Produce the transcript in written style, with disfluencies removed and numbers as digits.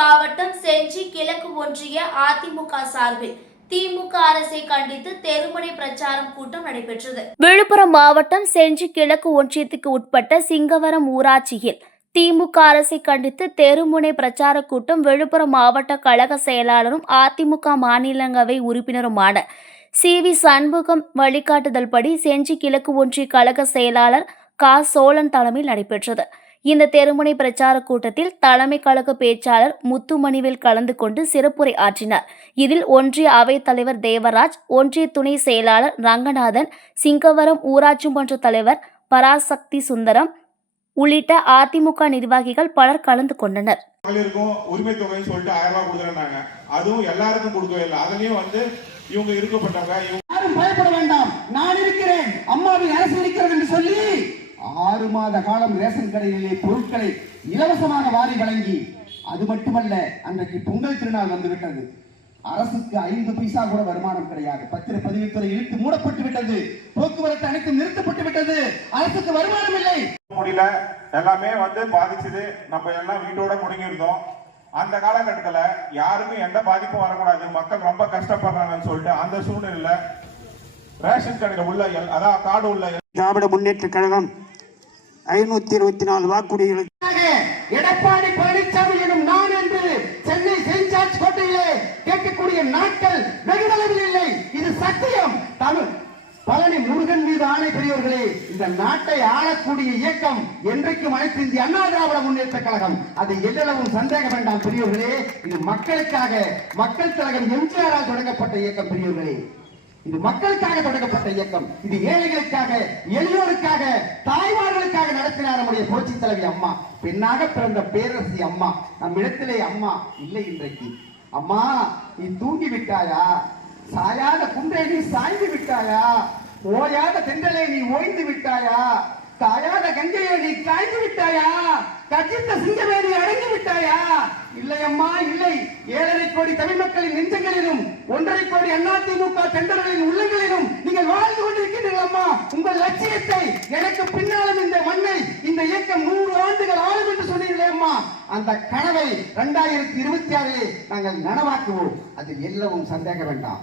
மாவட்டம் செஞ்சி கிழக்கு ஒன்றிய அதிமுக சார்பில் திமுக அரசை கண்டித்து தெருமுனை பிரச்சாரம் கூட்டம் நடைபெற்றது. விழுப்புரம் மாவட்டம் செஞ்சி கிழக்கு ஒன்றியத்துக்கு உட்பட்ட சிங்கவரம் ஊராட்சியில் திமுக அரசை கண்டித்து தெருமுனை பிரச்சார கூட்டம் விழுப்புரம் மாவட்ட கழக செயலாளரும் அதிமுக மாநிலங்களவை உறுப்பினருமான சி.வி. சண்முகம் வழிகாட்டுதல்படி செஞ்சி கிழக்கு ஒன்றிய கழக செயலாளர் கா. சோழன் தலைமையில் நடைபெற்றது. இந்த தெருமுனை பிரச்சார கூட்டத்தில் தலைமை கழக பேச்சாளர் முத்துமணிவேல் கலந்து கொண்டு சிறப்புரை ஆற்றினார். இதில் ஒன்றிய அவைத் தலைவர் தேவராஜ், ஒன்றிய துணை செயலாளர் ரங்கநாதன், சிங்கவரம் ஊராட்சி மன்ற தலைவர் பராசக்தி சுந்தரம் உள்ளிட்ட அதிமுக நிர்வாகிகள் பலர் கலந்து கொண்டனர். உரிமை தொகை சொல்லிட்டு 1000 ரூபாய் கொடுக்குறாங்க. அதுவும் எல்லாருக்கும் கொடுக்கவே இல்லை. அதுலயும் இவங்க இருக்கப்பட்டவங்க யாரும் பயப்பட வேண்டாம், நான் இருக்கிறேன், அம்மாவின் அரசு இருக்கிறது என்று சொல்லி 6 மாத காலம் ரேஷன் கடைகளிலே பொருட்களை இலவசமாக வாரி வழங்கி, அது மட்டுமல்ல, அன்றைக்கு பொங்கல் திருநாள் வந்துவிட்டது. அரசுக்கு 5 பைசா கூட வருமானம் கிடையாது. பத்திரப்பதிவுத்துறை இழுத்து மூடப்பட்டு விட்டது. போக்குவரத்து அனைத்தும் நிறுத்தப்பட்டு விட்டது. அரசுக்கு வருமானம் இல்லை. முடியல, எல்லாமே பாதிச்சது. நம்ம எல்லாம் வீட்டோட முடங்கியிருந்தோம். அந்த காலகட்டத்தில் யாருக்கும் எந்த பாதிப்பும் வரக்கூடாது, மக்கள் ரொம்ப கஷ்டப்படுறாங்கன்னு சொல்லிட்டு அந்த சூழ்நிலையில ரேஷன் கடையில் உள்ள அதான் கார்டு உள்ள திராவிட முன்னேற்ற கழகம் 524 வாக்குறுதிகளுக்கு எடப்பாடி பழனிசாமி எனும் நான் என்று சென்னை செயின்ட் ஜார்ஜ் கோட்டையிலே கேட்கக்கூடிய நாட்கள் வெகு தொலைவில் இல்லை. இது சத்தியம். தமிழ் பழனி முருகன் மீது ஆணை பெரியவர்களே, இந்த நாட்டை ஆளக்கூடிய இயக்கம் என்றைக்கும் அனைத்து இந்திய அண்ணா திராவிட முன்னேற்ற கழகம். அது எல்லளவும் சந்தேகம் வேண்டாம் பெரியவர்களே. இது மக்களுக்காக, மக்கள் கழகம் எம்ஜிஆரால் தொடங்கப்பட்ட இயக்கம் பெரியவர்களே. இது மக்களுக்காக தொடங்கப்பட்ட இயக்கம். இது ஏழைகளுக்காக, எளியோருக்காக, தாய்மார்களுக்காக நடத்தினார் நம்முடைய புரட்சி தலைவி அம்மா. பெண்ணாக பிறந்த பேரரசி அம்மா. நம் இடத்திலே அம்மா இல்லை இன்றைக்கு. அம்மா, நீ தூங்கி விட்டாயா? சாயாத குன்றை நீ சாய்ந்து விட்டாயா? ஓயாத தென்றலை நீ ஓய்ந்து விட்டாயா? தாயாத கங்கையை நீ காய்ந்து விட்டாயா? கட்சித்த சிங்கமே நீ அடங்கி விட்டாயா? இல்லை அம்மா, இல்லை. 7.5 கோடி தமிழ் மக்களின் நெஞ்சங்களிலும் 1.5 கோடி அதிமுக தொண்டர்களின் உள்ளங்களிலும் நீங்கள் வாழ்ந்து கொண்டிருக்கிறீர்கள் அம்மா. உங்கள் லட்சியத்தை, எனக்கு பின்னாலும் இந்த மண்ணை, இந்த இயக்கம் 100 ஆண்டுகள் ஆளும் என்று சொன்னீர்களே அம்மா, அந்த கனவை 2026 நாங்கள் நனவாக்குவோம். அதில் எல்லவும் சந்தேகம் வேண்டாம்.